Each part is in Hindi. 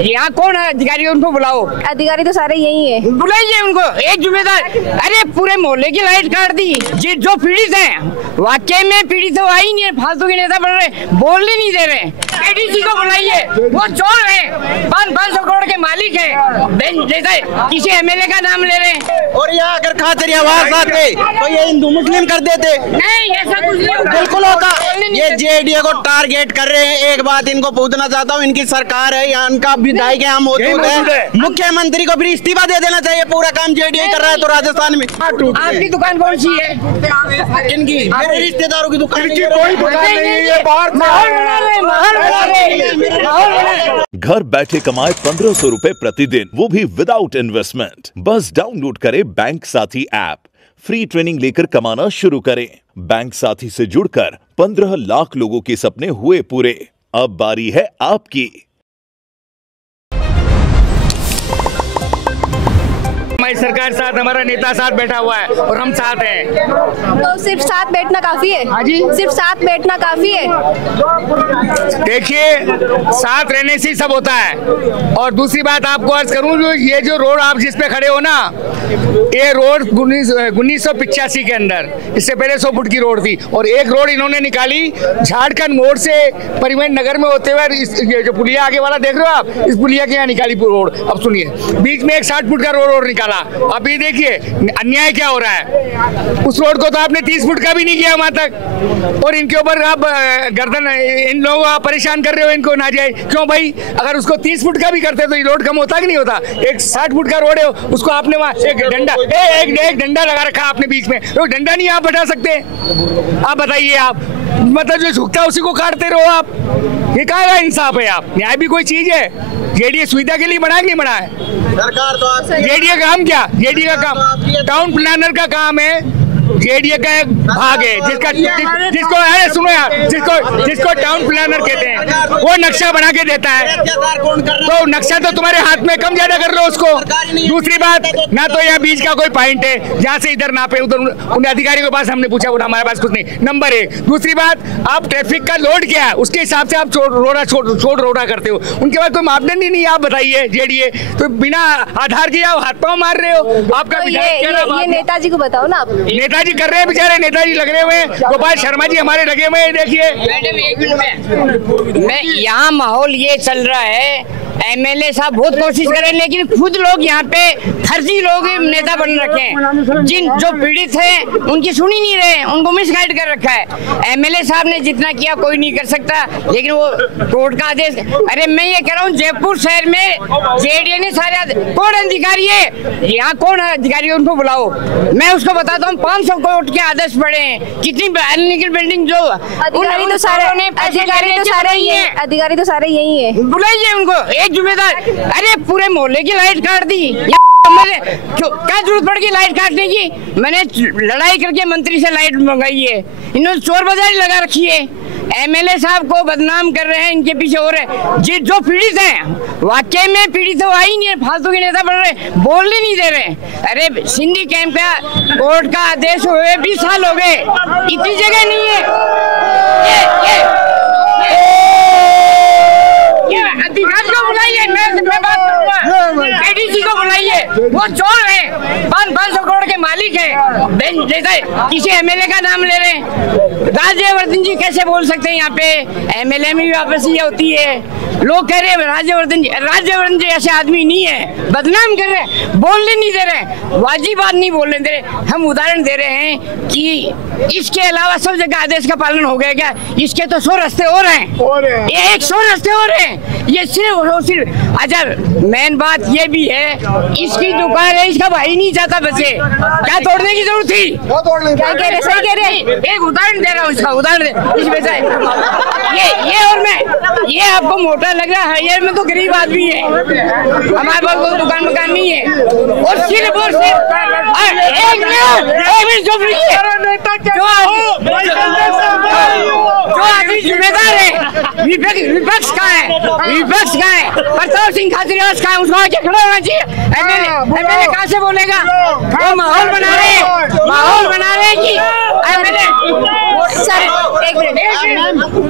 यहाँ कौन है अधिकारी? उनको बुलाओ। अधिकारी तो सारे यही है, बुलाइए उनको। एक जिम्मेदार, अरे पूरे मोहल्ले की लाइट काट दी। जो पीड़ित हैं, वाकई में पीड़ित तो आई नहीं है, फालतू के नेता बन रहे, बोलने नहीं दे रहे। एडीसी को बुलाइए, वो चोर है, 500 करोड़ के मालिक है, जैसे किसी एमएलए का नाम ले रहे हैं। और यहाँ अगर खातिर आवाज आते तो ये हिंदू मुस्लिम कर देते। नहीं, ऐसा कुछ नहीं बिल्कुल होता। ये जेडीए को टारगेट कर रहे हैं। एक बात इनको पूछना चाहता हूँ, इनकी सरकार है, यहाँ इनका विधायक यहाँ मौजूद है, मुख्यमंत्री को भी इस्तीफा दे देना चाहिए। पूरा काम जेडीए कर रहा है तो राजस्थान में। आपकी दुकान कौन सी है? इनकी मेरे रिश्तेदारों की दुकान। कोई दुकान नहीं है, बाहर घर बैठे कमाए 1500 रुपए प्रतिदिन, वो भी विदाउट इन्वेस्टमेंट। बस डाउनलोड करें बैंक साथी ऐप, फ्री ट्रेनिंग लेकर कमाना शुरू करें। बैंक साथी से जुड़कर 15 लाख लोगों के सपने हुए पूरे। अब बारी है आपकी। हमारी सरकार साथ, हमारा नेता साथ बैठा हुआ है और हम साथ हैं। तो सिर्फ साथ बैठना काफी है? हाँ जी, सिर्फ साथ बैठना काफी है। देखिए, साथ रहने से ही सब होता है। और दूसरी बात आपको अर्ज करूं, जो ये जो रोड आप जिस पे खड़े हो ना, ये रोड 1985 के अंदर, इससे पहले 100 फुट की रोड थी। और एक रोड इन्होंने निकाली झारखंड मोड़ से परिवहन नगर में होते हुए, ये जो पुलिया आगे वाला देख रहे हो आप, इस पुलिया के यहाँ निकाली रोड। अब सुनिए, बीच में एक 60 फुट का रोड निकाला। अभी देखिए अन्याय क्या हो रहा है। उस रोड को तो आपने 30 फुट का भी नहीं किया वहां तक, और इनके ऊपर आप गर्दन, इन लोगों को आप परेशान कर रहे हो, इनको ना जाए क्यों भाई? अगर उसको 30 फुट का भी करते तो ये रोड कम होता कि नहीं होता? एक 60 फुट का रोड है, उसको आपने वहां एक डंडा लगा रखा आपने बीच में, तो डंडा नहीं आप हटा सकते? आप बताइए, आप मतलब जो झुकता है उसी को काटते रहो आप। ये कहाँ का इंसाफ है? आप न्याय भी कोई चीज है? जेडीए सुविधा के लिए बना कि नहीं बना है? सरकार तो आप जेडीए का काम क्या? जेडीए का काम टाउन प्लानर का काम है। जेडीए का एक भाग है जिसको अरे सुनो यार, जिसको टाउन प्लानर कहते हैं, वो नक्शा बना के देता है। तो नक्शा तो तुम्हारे हाथ में, कम ज्यादा कर लो उसको। दूसरी बात, ना तो यहाँ बीच का कोई पॉइंट है जहाँ से इधर नापे उधर। उन अधिकारियों के पास हमने पूछा, बोला हमारे पास कुछ नहीं। नंबर 1। दूसरी बात, आप ट्रैफिक का लोड क्या है उसके हिसाब से आप छोड़ रोड़ा करते हो। उनके बाद कोई मापदंड ही नहीं। आप बताइए, जेडीए तो बिना आधार के आप हाथ पाँव मार रहे हो। आपका ये नेताजी को बताओ ना। आप नेताजी कर रहे हैं, बेचारे नेताजी लग रहे हुए हैं। गोपाल शर्मा जी हमारे लगे हुए हैं। देखिए मैडम, एक मिनट में यहाँ माहौल ये चल रहा है, एमएलए साहब बहुत कोशिश कर रहे हैं, लेकिन खुद लोग यहाँ पे फर्जी लोग नेता बन रखे हैं। जो पीड़ित हैं उनकी सुनी नहीं रहे, उनको मिसगाइड कर रखा है। एमएलए साहब ने जितना किया कोई नहीं कर सकता, लेकिन वो कोर्ट का आदेश। अरे मैं ये कह रहा हूँ, जयपुर शहर में जेडीए ने सारे, कौन अधिकारी है यहाँ? कौन है अधिकारी? उनको बुलाओ। मैं उसको बताता हूँ, 500 करोड़ के आदेश पड़े हैं। कितनी अनलीगल बिल्डिंग, जो अधिकारी तो सारे यही है, बुलाइए उनको। एक जिम्मेदार, अरे पूरे मोहल्ले की लाइट काट दी। क्या जरूरत पड़ गई लाइट काटने की? मैंने लड़ाई करके मंत्री से लाइट मंगाई है। इन्होंने चोर बाजारी लगा रखी है। एमएलए साहब को बदनाम कर रहे हैं, इनके पीछे हो रहे हैं। जो पीड़ित हैं, वाकई में पीड़ित तो आई नहीं है, फालतू के नेता बन रहे, बोलने नहीं दे रहे। अरे सिंधी कैंप का कोर्ट का आदेश हुए 20 साल हो गए, इतनी जगह नहीं है। अधिकारी को बुलाइए, मैं बात करूंगा। एडीसी को बुलाइए, वो चोर है, 500 करोड़ के मालिक है, जैसे किसी एमएलए का नाम ले रहे हैं। राज्यवर्धन जी कैसे बोल सकते हैं? यहाँ पे एमएलए में भी आपसी होती है। लोग कह रहे हैं राज्यवर्धन जी ऐसे आदमी नहीं है, बदनाम कर रहे हैं, बोलने नहीं दे रहे, वाजिब बात नहीं बोलने दे रहे। हम उदाहरण दे रहे हैं कि इसके अलावा सब जगह आदेश का पालन हो गया क्या? इसके तो 100 रास्ते और हैं, ये 100 रास्ते और हैं। ये सिर्फ अच्छा, मेन बात ये भी है, इसकी दुकान है, इसका भाई नहीं चाहता बचे, क्या तोड़ने की जरूरत थी? क्या कह रहे? सही कह रहे। एक उदाहरण दे रहा हूँ, इसका उदाहरण इसमें से ये और मैं, ये आपको मोटा लग रहा है, ये में तो गरीब आदमी है, हमारे पास कोई दुकान मकान नहीं है। और सिर्फ जो आदमी जिम्मेदार है, विपक्ष का है, प्रताप सिंह खाचरियावास का है, उसको आगे खड़ा होना चाहिए। एमएलए कहाँ से बोलेगा? वो माहौल बना रहे कि एमएलए। सर एक मिनट।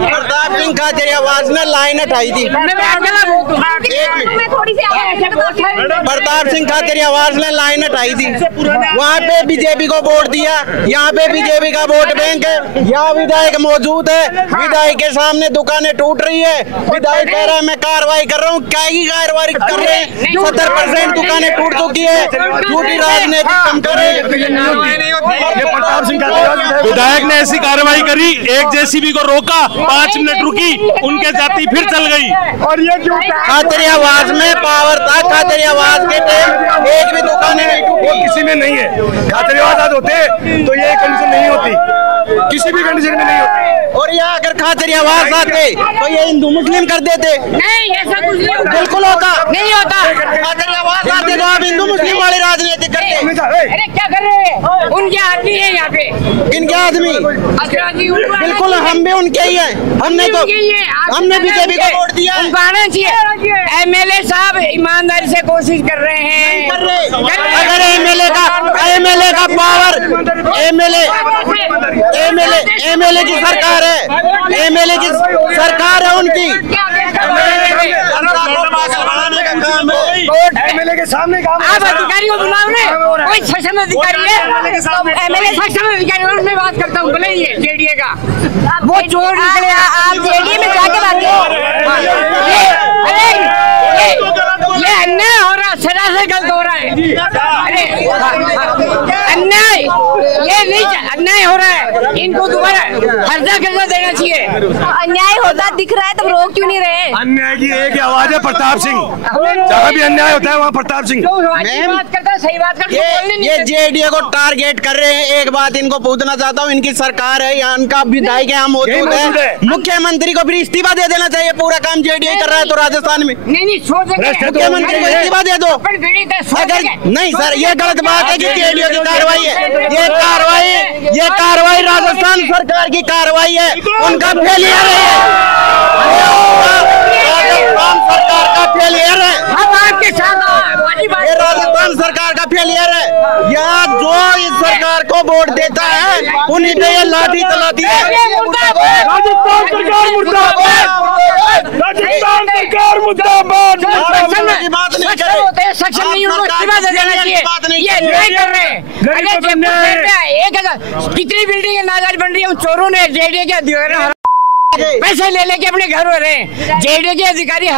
प्रताप सिंह खाचरियावास ने लाइन हटाई थी। प्रताप सिंह खाचरियावास ने लाइन हटाई थी। वहाँ पे बीजेपी को वोट दिया, यहाँ पे बीजेपी का वोट बैंक है। यहाँ विधायक मौजूद है, विधायक के सामने दुकानें टूट रही है। विधायक कह रहा है मैं कार्रवाई कर रहा हूँ, क्या ही कार्रवाई कर रहे हैं? 70% दुकानें टूट चुकी है। झूठी राजनीति कम करें। प्रताप सिंह विधायक ने ऐसी कार्रवाई करी, एक जेसीबी को रोका, 5 मिनट रुकी, उनके जाती फिर चल गई। और ये जो खाचरियावास में पावर था, खाचरियावास के टाइम एक भी दुकानें नहीं टूटी। किसी में नहीं है। खाचरियावास होते तो ये कंडीशन नहीं होती, किसी भी कंडीशन में नहीं होती। और यहाँ अगर खाचरियावास आते तो ये हिंदू मुस्लिम कर देते। नहीं, ऐसा कुछ नहीं होता। बिल्कुल होता, नहीं होता। खाचरियावास आते तो आप हिंदू मुस्लिम वाली राजनीति करते। अरे क्या कर रहे हैं? उनके आदमी है यहाँ पे। किनके आदमी? बिल्कुल हम भी उनके ही हैं। हमने बीजेपी को वोट दिया है। आना चाहिए। एमएलए साहब ईमानदारी से कोशिश कर रहे हैं। अगर एमएलए का पावर, एमएलए की सरकार है, एमएलए की सरकार है उनकी। एमएलए के सामने काम आप अधिकारी को बुलाओ ना, कोई सक्षम अधिकारी है, एमएलए सक्षम अधिकारी, उनसे बात करता हूँ। बोले ये जेडीए का वो चोर निकले। आप जेडीए में जाके बात ये अन्याय हो रहा, सरासर गलत हो रहा है। अरे अन्याय, ये नहीं अन्याय हो रहा है। इनको दोबारा हर्जा कर्जा देना चाहिए। अन्याय होता दिख रहा है तब रोक क्यों नहीं रहे? अन्याय की एक आवाज है प्रताप सिंह। जहाँ भी अन्याय होता है वहाँ प्रताप सिंह बात करता है, सही बात करता है। ये जेडीए को टारगेट कर रहे हैं। एक बात इनको पूछना चाहता हूँ, इनकी सरकार है, यहाँ इनका विधायक यहाँ मौजूद है। मुख्यमंत्री को भी इस्तीफा दे देना चाहिए। पूरा काम जेडीए कर रहा है तो राजस्थान में नहीं सोच मुख्यमंत्री को इस्तीफा दे दो। अगर नहीं सर, ये गलत बात है कि जेडीए की कार्रवाई है। ये कार्रवाई राजस्थान सरकार की कार्रवाई है, उनका फेलियर है। राजस्थान सरकार का फेलियर है। हम आपके साथ ये राजस्थान सरकार का फेलियर है। यहाँ जो इस सरकार को वोट देता है उन्हीं पे ये लाठी चलाती है। राजस्थान सरकार मुर्दाबाद, राजस्थान सरकार मुर्दाबाद। बात नहीं करे, सक्षम नहीं, उनको इस्तीफा दे देना चाहिए। ये अन्याय कर रहे हैं। कितनी बिल्डिंग नाजायज बन रही है, उन चोरों ने जेडीए के अधिकारी पैसे ले लेके अपने घर हो रहे हैं। जेडीए के अधिकारी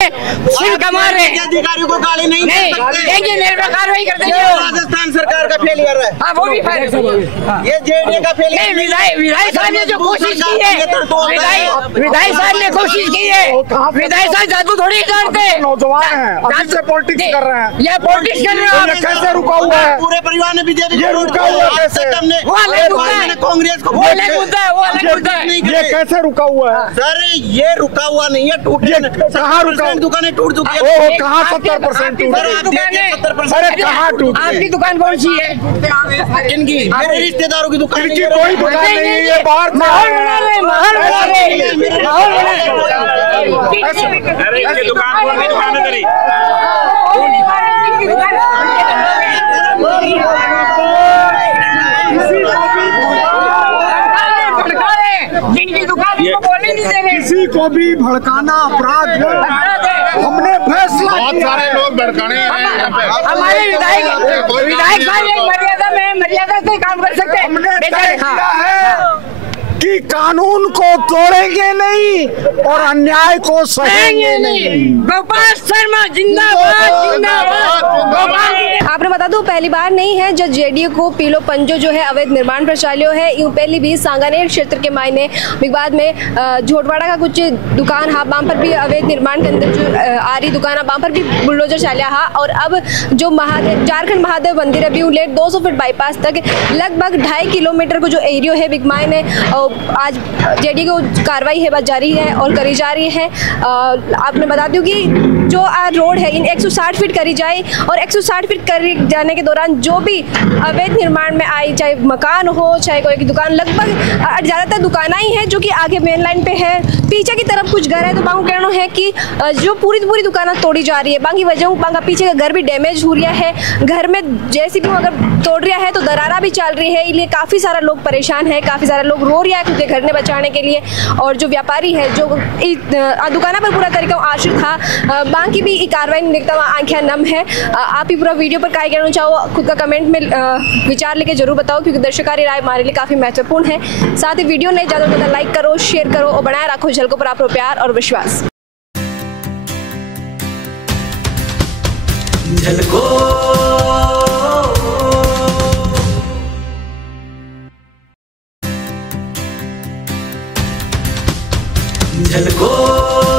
सिर कमा रहे हैं। अधिकारियों को गाली नहीं देंगे, मेरे पर कार्रवाई कर देंगे। राजस्थान सरकार का फेलियर है। हाँ, वो भी ये जेडीए का फेलियर। विधायक साहब ने जो कोशिश की है, विधायक साहब ने कोशिश की है। विधायक साहब जादू थोड़ी जानते, नौजवान हैं, अभी से पॉलिटिक्स कर रहे हैं। ये पॉलिटिक्स कर रहे हैं। कैसे रुका हुआ है? पूरे परिवार ने बीजेपी ये रुका हुआ है कैसे? वो अलग मुद्दा है, कांग्रेस को वो अलग मुद्दा है, वो अलग मुद्दा है। ये कैसे रुका हुआ है? सर ये रुका हुआ नहीं है, टूटे। कहाँ रुका? दुकानें टूट चुकी है। वो कहाँ 70% टूट? अरे कहाँ टूट? आपकी दुकान कौन सी है? इनकी मेरे रिश्तेदारों की दुकान। इनकी कोई दुकान नहीं है, ये बाहर माहौल बना रहे, माहौल बना रहे, माहौल बना जिनकी दुकान बोलने नहीं दे रहे। किसी को भी भड़काना अपराध है। हमने फैसला, बहुत सारे लोग भड़काने हमारे विधायक साहब मर्यादा से काम कर सकते हैं। हमने तय किया है कि कानून को तोड़ेंगे नहीं और अन्याय को सहेंगे नहीं। गोपाल शर्मा जिंदाबाद, जिंदाबाद। आपने बता दूं, पहली बार नहीं है जब जेडीए को पीलो पंजो जो है अवैध निर्माण पर चालियो है। यूं पहली भी सांगानेर क्षेत्र के मायने बिगबाद में झोटवाड़ा का कुछ दुकान हा, वहाँ पर भी अवैध निर्माण के अंदर जो आ रही दुकान है वहाँ पर भी बुलडोजर चालिया हा। और अब जो झारखंड महादेव मंदिर है भी लेट 200 फीट बाईपास तक लगभग 2.5 किलोमीटर को जो एरियो है बिगमाय में आज जेडीए को कार्रवाई है जारी है और करी जा रही है। आपने बता दूं कि जो रोड है इन 160 फीट करी जाए और 160 फीट करी जाने के दौरान जो भी अवैध निर्माण में आई, चाहे मकान हो चाहे कोई की दुकान, लगभग ज़्यादातर दुकानें ही हैं जो कि आगे मेन लाइन पे है, पीछे की तरफ कुछ घर है। तो बांगू कहना है कि जो पूरी दुकानें तोड़ी जा रही है, बाकी वजह बांगा पीछे का घर भी डैमेज हो रहा है, घर में जैसे भी अगर तोड़ रहा है तो दरारा भी चल रही है, इसलिए काफ़ी सारा लोग परेशान है, काफ़ी सारा लोग रो रहा है खुद के घर ने बचाने के लिए। और जो व्यापारी है जो दुकाना पर पूरा तरीका आश्रित था, बाकी भी कार्रवाई निकलता हुआ आंखें नम है। आप ही पूरा वीडियो पर क्या कहना चाहो, खुद का कमेंट में विचार लेके जरूर बताओ, क्योंकि दर्शकारी राय हमारे लिए काफ़ी महत्वपूर्ण है। साथ ही वीडियो ने ज़्यादा से ज़्यादा लाइक करो, शेयर करो और बनाए रखो झलकों पर आपको प्यार और विश्वास। झलको